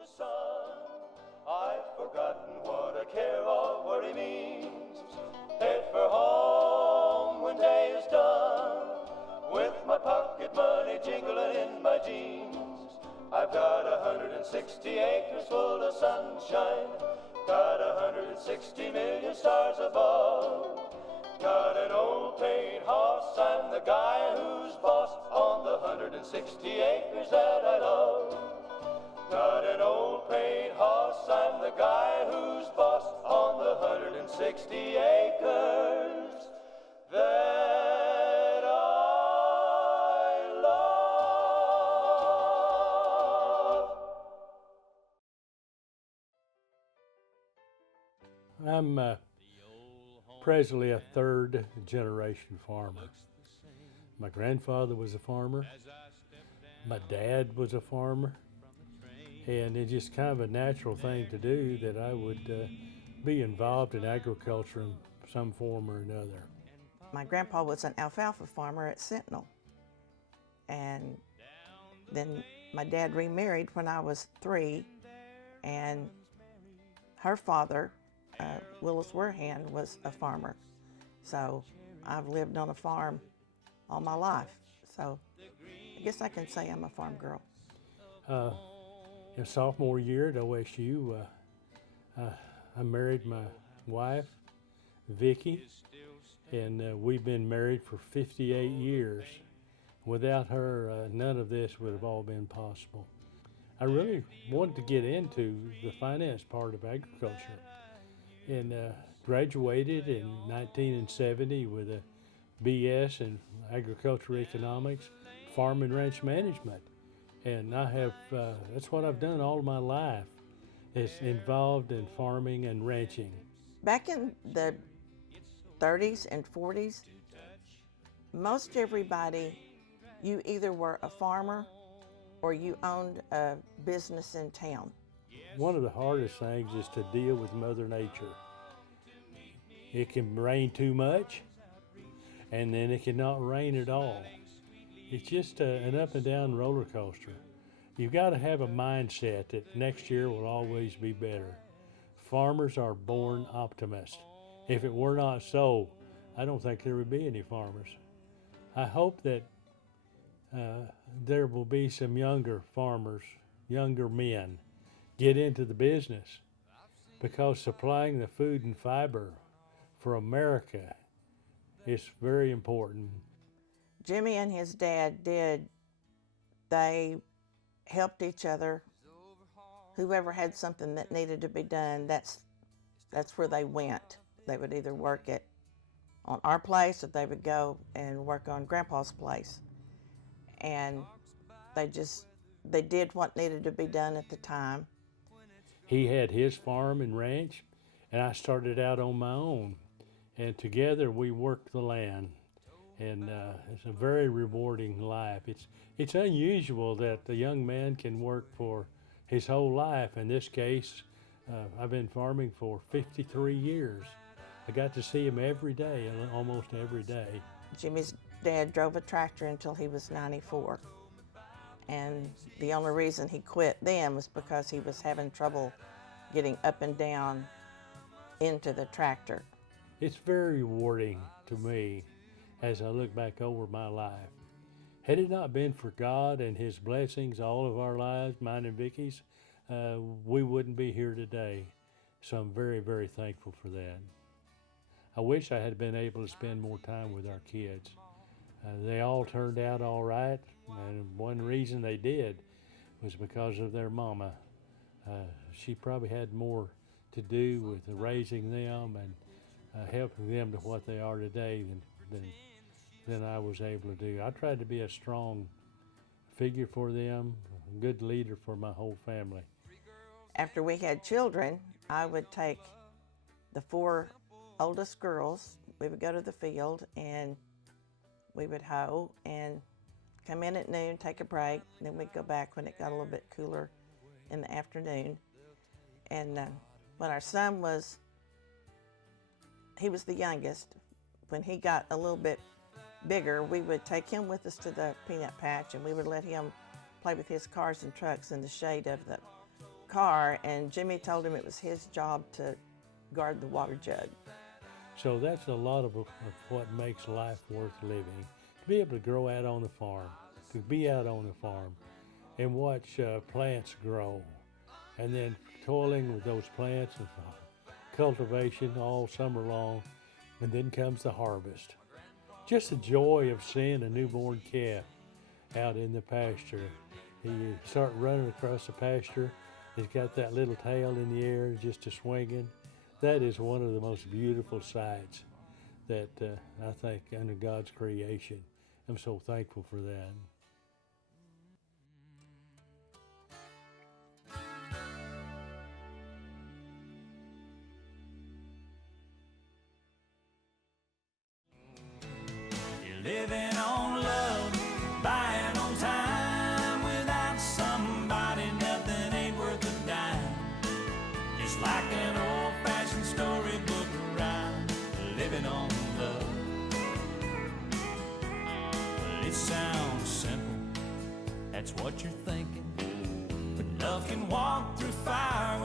the sun. I've forgotten what a care or worry means. Head for home when day is done, with my pocket money jingling in my jeans. I've got 160 acres full of sunshine, got 160 million stars above. Got an old paint horse, I'm the guy who's boss on the 160 acres that I love. Got an old paint horse, I'm the guy who's boss on the 160 acres that I love. I'm presently a third generation farmer. My grandfather was a farmer, my dad was a farmer, and it's just kind of a natural thing to do that I would be involved in agriculture in some form or another. My grandpa was an alfalfa farmer at Sentinel, and then my dad remarried when I was 3, and her father, Willis Warehand, was a farmer. So I've lived on a farm all my life. So I guess I can say I'm a farm girl. In sophomore year at OSU, I married my wife, Vicki, and we've been married for 58 years. Without her, none of this would have all been possible. I really wanted to get into the finance part of agriculture, and graduated in 1970 with a BS in agricultural economics, farm and ranch management. And I have, that's what I've done all of my life, is involved in farming and ranching. Back in the 30s and 40s, most everybody, you either were a farmer or you owned a business in town. One of the hardest things is to deal with Mother Nature. It can rain too much, and then it cannot rain at all. It's just an up and down roller coaster. You've got to have a mindset that next year will always be better. Farmers are born optimists. If it were not so, I don't think there would be any farmers. I hope that there will be some younger farmers, younger men, get into the business, because supplying the food and fiber for America is very important. Jimmy and his dad they helped each other. Whoever had something that needed to be done, that's where they went. They would either work on our place or they would go and work on Grandpa's place. And they did what needed to be done at the time. He had his farm and ranch, and I started out on my own. And together we worked the land. And it's a very rewarding life. It's unusual that a young man can work for his whole life. In this case, I've been farming for 53 years. I got to see him every day, almost every day. Jimmy's dad drove a tractor until he was 94. And the only reason he quit then was because he was having trouble getting up and down into the tractor. It's very rewarding to me as I look back over my life. Had it not been for God and His blessings all of our lives, mine and Vicky's, we wouldn't be here today. So I'm very, very thankful for that. I wish I had been able to spend more time with our kids. They all turned out all right, and one reason they did was because of their mama. She probably had more to do with raising them and helping them to what they are today than I was able to do. I tried to be a strong figure for them, a good leader for my whole family. After we had children, I would take the 4 oldest girls, we would go to the field and we would hoe and come in at noon, take a break, and then we'd go back when it got a little bit cooler in the afternoon. And when our son he was the youngest. When he got a little bit bigger, we would take him with us to the peanut patch and we would let him play with his cars and trucks in the shade of the car, and Jimmy told him it was his job to guard the water jug. So that's a lot of what makes life worth living. To be able to grow out on the farm, to be out on the farm and watch plants grow, and then toiling with those plants and cultivation all summer long, and then comes the harvest. Just the joy of seeing a newborn calf out in the pasture. You start running across the pasture, it's got that little tail in the air just a swinging. That is one of the most beautiful sights that I think under God's creation. I'm so thankful for that. You're living on love, buying on time. Without somebody, nothing ain't worth a dime. Just like an old-fashioned storybook rhyme, living on love. Well, it sounds simple, that's what you're thinking. But love can walk through fire